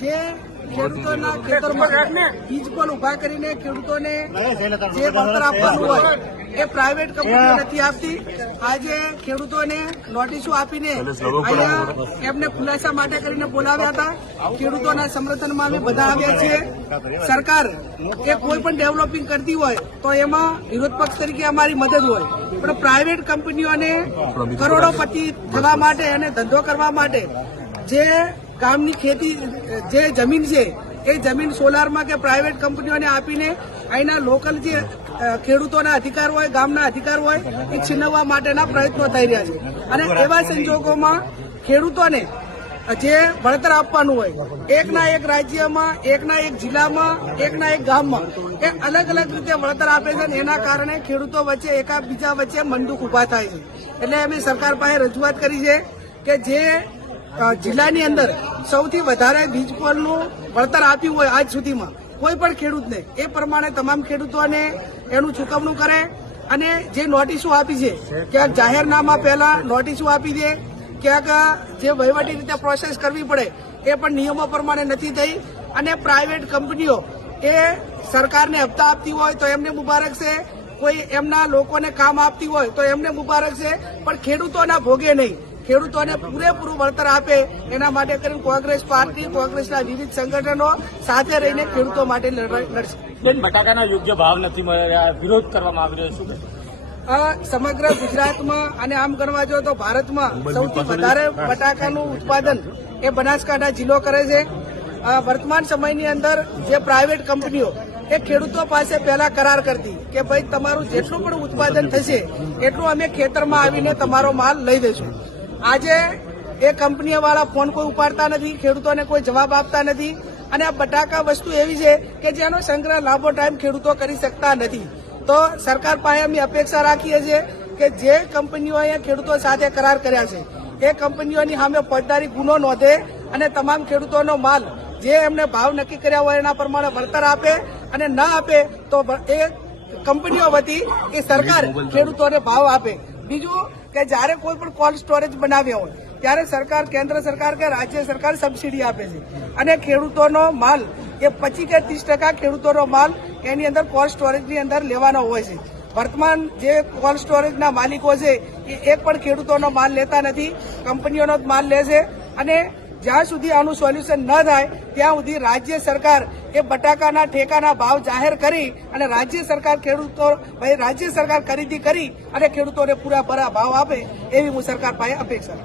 જે ખેડૂતોના ખેતરમાં બીજ પણ ઉભા કરીને ખેડૂતોને જે વળતર આપવાનું હોય એ પ્રાઇવેટ કંપનીઓ નથી આપતી. આજે ખેડૂતોને નોટિસો આપીને અહીંયા એમને ખુલાસા માટે કરીને બોલાવ્યા હતા. ખેડૂતોના સમર્થનમાં અમે બધા આવ્યા છીએ. સરકાર એ કોઈ પણ ડેવલપિંગ કરતી હોય તો એમાં વિરોધ પક્ષ તરીકે અમારી મદદ હોય, પણ પ્રાઇવેટ કંપનીઓને કરોડોપતિ થવા માટે અને ધંધો કરવા માટે જે ગામની ખેતી જે જમીન છે એ જમીન સોલારમાં કે પ્રાઇવેટ કંપનીઓને આપીને અહીંના લોકલ જે ખેડૂતોના અધિકાર હોય, ગામના અધિકાર હોય એ છીનવવા માટેના પ્રયત્નો થઈ રહ્યા છે. અને એવા સંજોગોમાં ખેડૂતોને જે વળતર આપવાનું હોય એકના એક રાજ્યમાં, એકના એક જિલ્લામાં, એકના એક ગામમાં એ અલગ અલગ રીતે વળતર આપે છે. એના કારણે ખેડૂતો વચ્ચે એકાબીજા વચ્ચે મનદુખ ઉભા થાય છે. એટલે અમે સરકાર પાસે રજૂઆત કરી છે કે જે જિલ્લાની અંદર સૌથી વધારે વીજપોલનું વળતર આપ્યું હોય આજ સુધીમાં કોઈ પણ ખેડૂતને, એ પ્રમાણે તમામ ખેડૂતોને એનું ચૂકવણું કરે. અને જે નોટિસો આપી છે ક્યાંક જાહેરનામા પહેલા નોટિસો આપી દે, ક્યાંક જે વહીવટી રીતે પ્રોસેસ કરવી પડે એ પણ નિયમો પ્રમાણે નથી થઈ. અને પ્રાઇવેટ કંપનીઓ એ સરકારને હપ્તા આપતી હોય તો એમને મુબારક છે, કોઈ એમના લોકોને કામ આપતી હોય તો એમને મુબારક છે, પણ ખેડૂતોના ભોગે નહીં. ખેડૂતોને પૂરેપૂરું વળતર આપે એના માટે કરીને કોંગ્રેસ પાર્ટી, કોંગ્રેસના વિવિધ સંગઠનો સાથે રહીને ખેડૂતો માટે લડશે. બટાકાના યોગ્ય ભાવ નથી મળ્યા, વિરોધ કરવામાં આવી રહ્યો છે. સમગ્ર ગુજરાતમાં અને આમ ગણવા જો તો ભારતમાં સૌથી વધારે બટાકાનું ઉત્પાદન એ બનાસકાંઠા જિલ્લો કરે છે. વર્તમાન સમયની અંદર જે પ્રાઇવેટ કંપનીઓ એ ખેડૂતો પાસે પહેલા કરાર કરતી કે ભાઈ તમારું જેટલું પણ ઉત્પાદન થશે એટલું અમે ખેતરમાં આવીને તમારો માલ લઈ દઈશું. આજે એ કંપનીઓ વાળા ફોન કોઈ ઉપાડતા નથી, ખેડૂતોને કોઈ જવાબ આપતા નથી. અને આ બટાકા વસ્તુ એવી છે કે જેનો સંગ્રહ લાંબો ટાઈમ ખેડૂતો કરી શકતા નથી. તો સરકાર પાસે અમે અપેક્ષા રાખીએ છીએ કે જે કંપનીઓએ ખેડૂતો સાથે કરાર કર્યા છે એ કંપનીઓની સામે ફોજદારી ગુનો નોંધે અને તમામ ખેડૂતોનો માલ જે એમને ભાવ નક્કી કર્યા હોય એના પ્રમાણે વળતર આપે. અને ન આપે તો એ કંપનીઓ વતી એ સરકાર ખેડૂતોને ભાવ આપે. બીજું કે જયારે કોઈ પણ કોલ્ડ સ્ટોરેજ બનાવ્યા હોય ત્યારે સરકાર, કેન્દ્ર સરકાર કે રાજ્ય સરકાર સબસિડી આપે છે. અને ખેડૂતોનો માલ એ 25 કે 30% ખેડૂતોનો માલ એની અંદર કોલ્ડ સ્ટોરેજની અંદર લેવાનો હોય છે. વર્તમાન જે કોલ્ડ સ્ટોરેજના માલિકો છે એ એક પણ ખેડૂતોનો માલ લેતા નથી, કંપનીઓનો જ માલ લે છે. અને જ્યાં સુધી આનું સોલ્યુશન ન થાય ત્યાં સુધી રાજ્ય સરકાર એ બટાકાના ઠેકાના ભાવ જાહેર કરી અને રાજ્ય સરકાર ખરીદી કરી અને ખેડૂતોને પૂરા ભાવ આપે એવી હું સરકાર પાસે અપેક્ષા.